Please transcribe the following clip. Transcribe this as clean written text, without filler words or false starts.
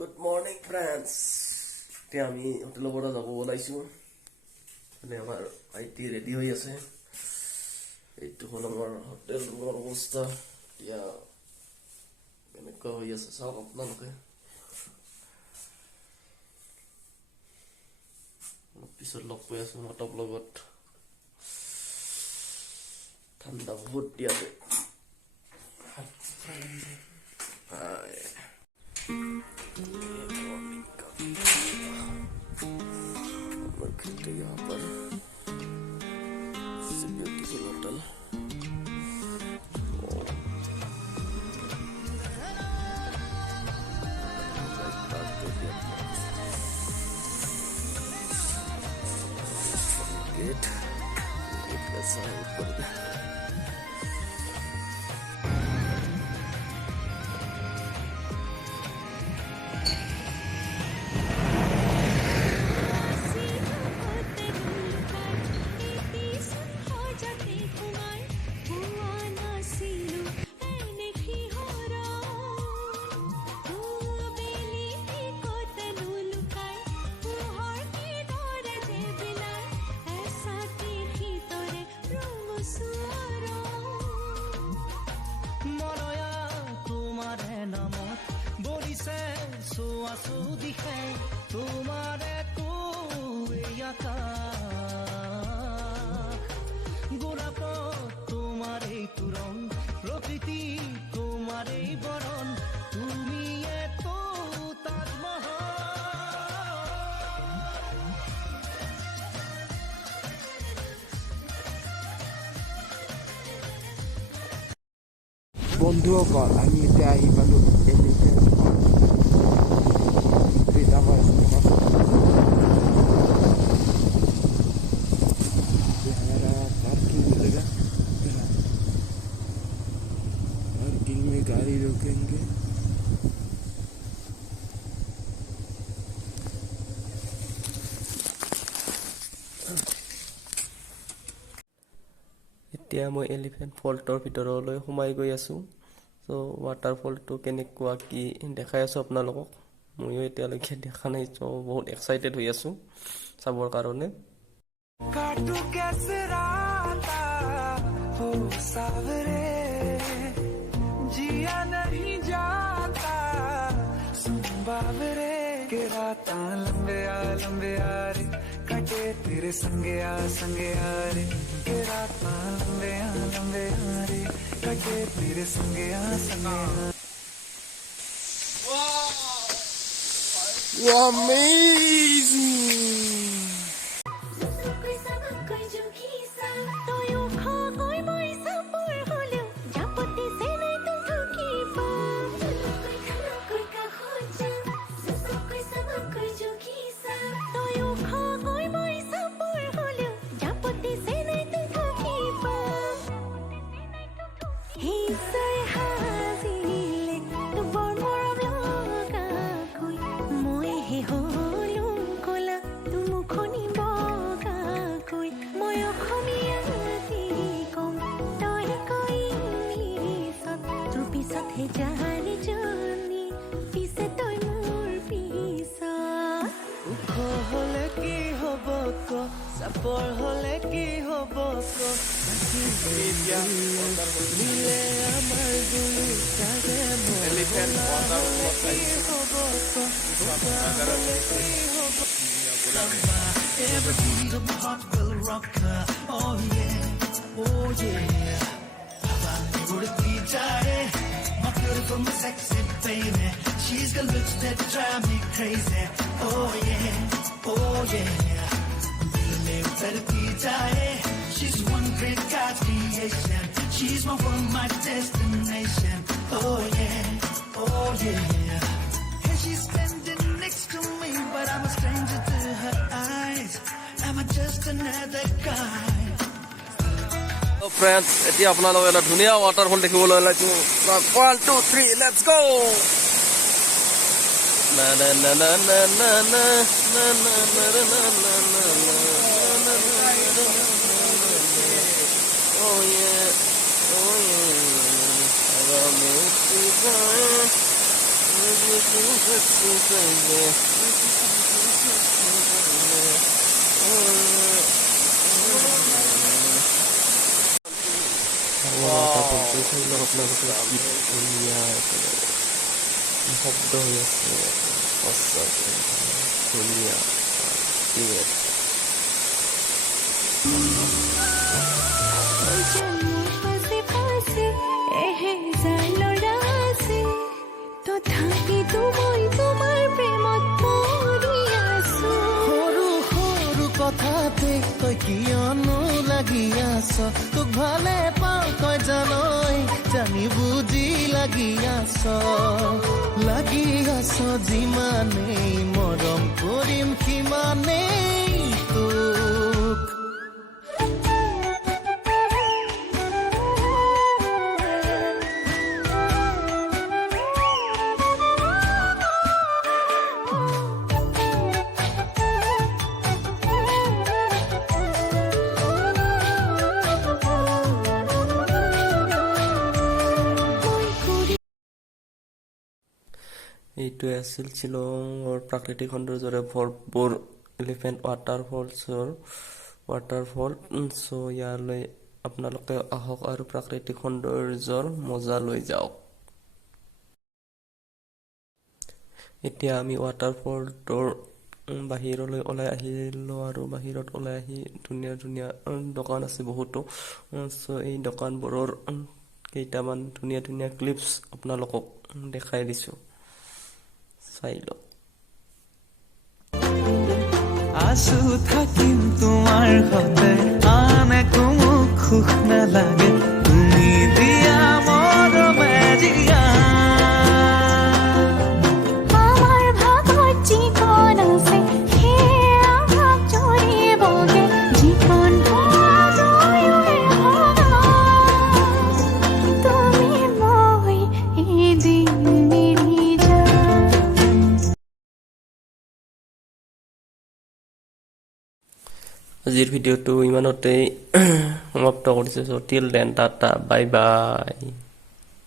Good morning, friends. এতিয়া আমি হোটেলৰ পৰা যাব ওলাইছোঁ। মানে আমাৰ আইটি ৰেডি হৈ আছে। এইটো হ'ল আমাৰ হোটেল ৰুমৰ অৱস্থা। এতিয়া কেনেকুৱা হৈ আছে চাওক আপোনালোকে। পিছত লগ পাই আছোঁ মটক লগত। ঠাণ্ডা বহুত ইয়াতে। यहाँ पर ब्यूटीफुल होटल गेट कैसा है ऊपर तुम्हारे तू गोलाप तुम्हारे तुरंग प्रकृति तुम्हारे बरन তুমি তো তাজমহল বন্ধুসকল আমি এতিয়া আহি পালোঁ पार्किंग में गाड़ी रोकेंगे। এতিয়া মই এলিফেণ্ট ফল্টৰ ভিতৰলৈ সোমাই গৈ আছোঁ। চ' ৱাটাৰফলটো কেনেকুৱা কি দেখাই আছোঁ আপোনালোকক। ময়ো এতিয়ালৈকে দেখা নাই, চ' বহুত এক্সাইটেড হৈ আছোঁ চাবৰ কাৰণে। जिया नहीं जाता बाबरे के राता लंबे रे कटे तेरे संगे आ रे के राता लंबे रे कटे तेरे संगे आ Wow, amazing! চাপৰ হলে কি হব মিলে আমাৰ দুয়োটাৰে Every beat of my heart will rock her. Oh yeah, oh yeah. Papa would be tired. My beautiful, my sexy baby. She's got looks that drive me crazy. Oh yeah, oh yeah. Better be tired. She's one great God's creation. She's my world, my destination. Oh yeah, oh yeah. And she's standing next to me, but I'm a stranger to her eyes. Am I just another guy? So friends, এতিয়া আপোনালোকে এটা ধুনীয়া waterfall দেখিবলৈ ওলাইছোঁ। 1 2 3 let's go. না না না না না না না না না না না না না। Oh yeah, oh yeah. I got me to আপোনালোকে কি ধুনীয়া শব্দ হৈ আছে সঁচাকৈ ধুনীয়া তথাপিতো মই তোমাৰ প্ৰেমত পৰি আছো সৰু সৰু কথাতে তই কিয়নো লাগি আছ তোক ভালে পাওঁ তই জানই জানি বুজি লাগি আছ যিমানেই মৰম কৰিম সিমানেই তোক এইটোৱে আছিল শ্বিলঙৰ প্ৰাকৃতিক সৌন্দৰ্যৰে ভৰপূৰ এলিফেণ্ট ৱাটাৰফল চ' ইয়ালৈ আপোনালোকে আহক আৰু প্ৰাকৃতিক সৌন্দৰ্যৰ মজা লৈ যাওক। এতিয়া আমি ৱাটাৰফলটোৰ বাহিৰলৈ ওলাই আহিলোঁ আৰু বাহিৰত ওলাই আহি ধুনীয়া ধুনীয়া দোকান আছে বহুতো। চ' এই দোকানবোৰৰ কেইটামান ধুনীয়া ধুনীয়া ক্লিপছ আপোনালোকক দেখাই দিছোঁ, চাই লওক। আছো থাকিম তোমাৰ সতে আন একো মোক সুখ নালাগে তুমি দিয়া মৰমে দিয়া আমাৰ ভাগত যিকণ আছে সেয়া ভাগ জৰিবগে যিকণ তুমি মই এদিন মিলি আজিৰ ভিডিঅ'টো ইমানতেই সমাপ্ত কৰিছোঁ। Till then Tata, bye bye.